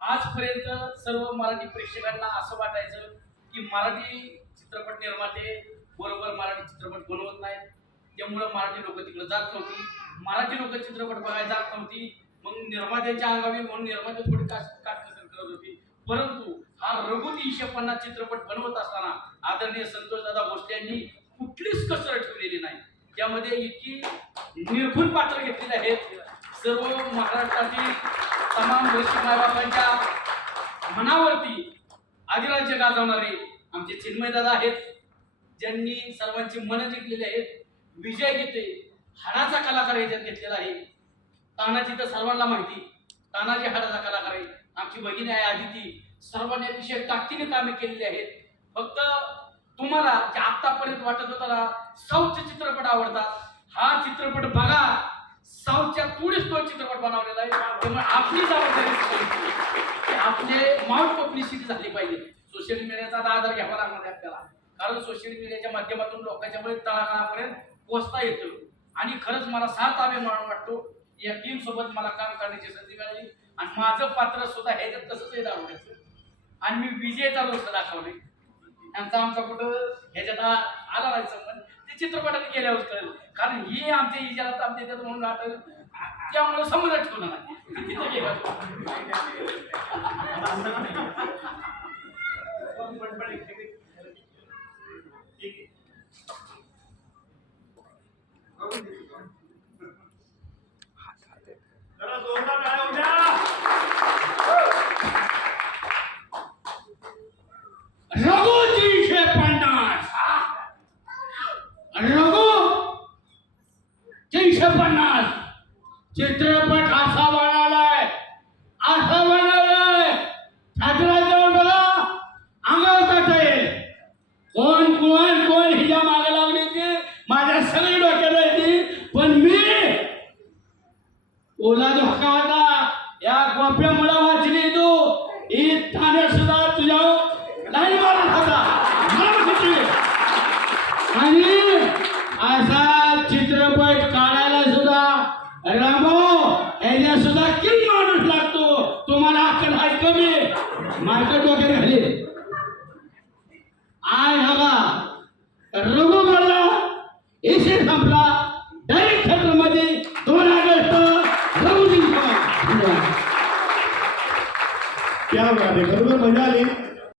आजपर्यंत सर्व मराठी प्रेक्षकांना असं वाटायचं की मराठी चित्रपट निर्माते बरोबर मराठी चित्रपट बनवत नाहीत. त्यामुळं मराठी लोक तिकडे जात नव्हती. मराठी लोक चित्रपट बघायला जात नव्हती. मग निर्मात्याच्या अंगावी म्हणून निर्माते थोडी काटकसर करत होती. परंतु हा रघुती ईशे पन्नास चित्रपट बनवत असताना आदरणीय संतोषदादा भोसले यांनी कुठलीच कसर ठेवलेली नाही. त्यामध्ये इतकी निर्भूल पात्र घेतलेली आहेत. सर्व महाराष्ट्रातील तमाम गोष्टी मायबापांच्या मनावरती आदिराज्य गाजवणारे आमचे चिन्मयदादा आहेत. ज्यांनी सर्वांची मनं जिंकलेली आहेत. विजय गीते हाडाचा कलाकार याच्यात घेतलेला आहे. तानाजी तर सर्वांना माहिती. तानाजी हाडाचा कलाकार आहे. आमची भगिनी आहे आदिती. सर्वांनी अतिशय ताकदीने कामे केलेली आहेत. फक्त तुम्हाला जे आतापर्यंत वाटत होता ना साऊथचे चित्रपट आवडतात. हा चित्रपट बघा साऊथच्या पुढेच तो चित्रपट बनवलेला आहे. त्यामुळे आपली जबाबदारी आपले माउथ पब्लिसिटी झाली पाहिजे. सोशल मीडियाचा आधार घ्यावा लागणार आहे आपल्याला. कारण सोशल मीडियाच्या माध्यमातून लोकांच्या मध्ये तळागाळापर्यंत पोहोचता येतो. आणि खरंच मला साथ अभिमान वाटतो या टीम सोबत मला काम करण्याची संधी मिळाली. आणि माझं पात्र सुद्धा ह्याच्यात तसंच हे दाखवण्याचं आणि मी विजयचा रोष दाखवले त्यांचा आमचा कुठं ह्याच्यात आला नाही संबंध. ते चित्रपटात गेल्यावर कळेल. कारण ही आमच्या इजारात आमच्या त्यात म्हणून वाटत त्यामुळे संबंध ठेवणार जोरदार चित्रपट असा बनवलाय असा बनवलाय ठाकरा जाऊन बघा अंगावर आहे कोण कोण कोण हिच्या मागे लागली होती? माझ्या सगळी डोक्याला येते पण मी ओला धोका होता. या गोप्यामुळे वाचली तू. ही ठाणे सुद्धा तुझ्या नाही मारत होता मला माहिती. आणि असा चित्रपट काढायला सुद्धा रामभाऊ याच्या सुद्धा किती माणूस लागतो तुम्हाला अक्कल आहे कमी मार्केट वगैरे घाली आय हवा. रघु बोलला एसी संपला डायरेक्ट क्षेत्रामध्ये दोन ऑगस्ट रघु जिंकला धन्यवाद क्या बात आहे खरोखर मजा आली.